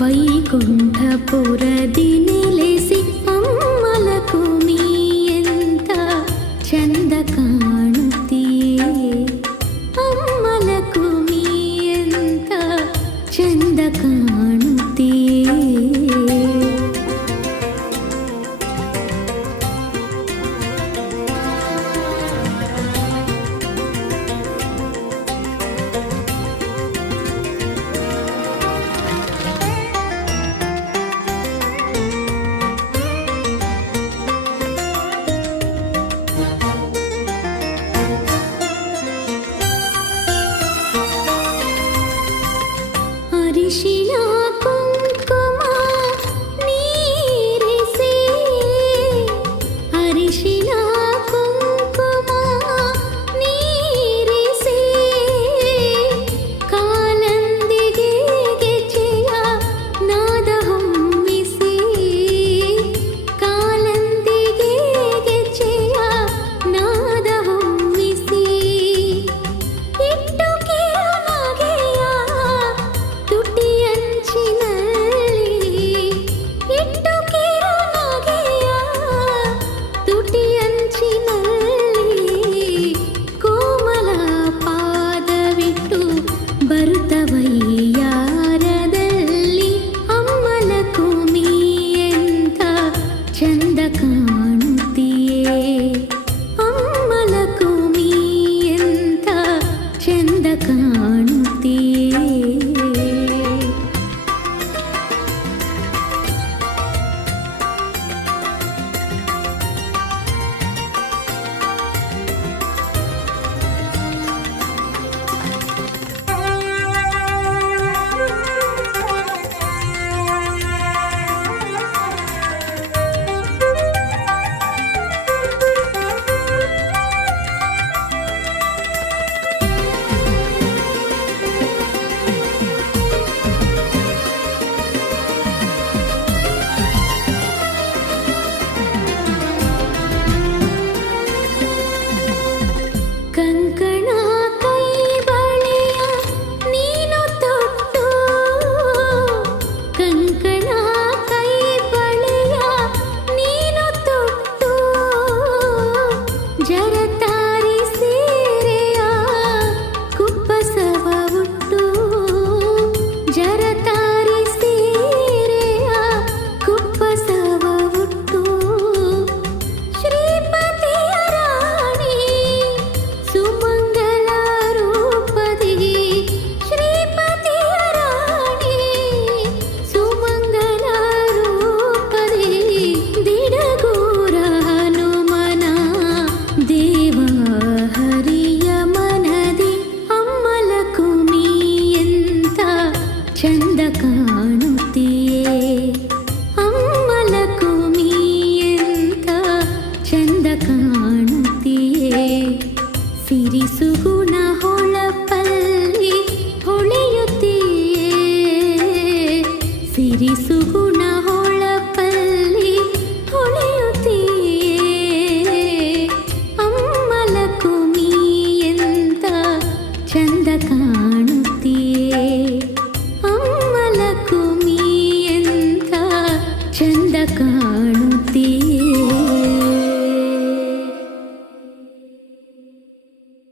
ವೈಕುಂಠಪುರದಿ ನೆಲೆಸಿ ಅಮ್ಮಲಕುಮಿ ಎಂತ ಚಂದ ಕಾಣುತ್ತೀಯೇ, ಅಮ್ಮಲಕುಮಿ ಎಂತ ಚಂದ ಕಾಣುತ್ತೀಯೇ. ಅರಿಶಿನ ಕುಂಕುಮ ನೀರಿಸಿ, ಅರಿಶಿನ ಕುಂಕುಮ ನೀರಿಸಿ, ಕಾಲಂದಿಗೆ ಗೆಜ್ಜೆಯ ನಾದ ಹೊಮ್ಮಿಸಿ, ಕಾಲಂದಿಗೆ ಗೆಜ್ಜೆಯ ನಾದ ಹೊಮ್ಮಿಸಿ, ಇಟ್ಟು ಕಿರುನಗೆಯ ಇಟ್ಟು ಕಿರುನಗೆಯ ತುಟಿಯಂಚಿನಲ್ಲಿ ಕೋಮಲ ಪಾದವಿಟ್ಟು ಬರುತ್ತವಯ್ಯಾರದಲ್ಲಿ ಅಮ್ಮಲಕುಮಿ ಎಂತ ಚಂದ ಕಾಣುತ್ತೀಯೇ, ಅಮ್ಮಲಕುಮಿ ಎಂತ ಚಂದ ಕಾಣುತ್ತೀಯೇ. ಕಂಕಣ ಕೈ ಬಳೆಯ ನೀನು ತೊಟ್ಟು, ಕಂಕಣ ಕೈ ಬಳೆಯ ನೀನು ತೊಟ್ಟು, ಜರತಾರಿ ಸೀರೆಯ ಕುಪ್ಪಸವ ಉಟ್ಟು, ಜರತಾರಿ ಸೀರೆಯ ಕುಪ್ಪಸವ ಉಟ್ಟು, ಶ್ರೀಪತಿಯ ರಾಣಿ ಸುಮಂಗಲ ರೂಪದಿ, ಶ್ರೀಪತಿಯ ರಾಣಿ ಸುಮಂಗಲ ರೂಪದಿ, ದಿಡಗೂರ ಹನುಮನ ದೇವ ಹರಿಯ ಮನದಿ ಅಮ್ಮಲಕುಮಿ ಎಂತ ಚಂದ ಕಾಣುತ್ತೀಯೇ, ಅಮ್ಮಲಕುಮಿ ಎಂತ ಚಂದ ಕಾಣುತ್ತೀಯೇ. ಸಿರಿಸುಗುಣ ಹೊಳಪಲ್ಲಿ ಹೊಳೆಯುತ್ತೀಯೇ, ಸಿರಿಸುಗುಣ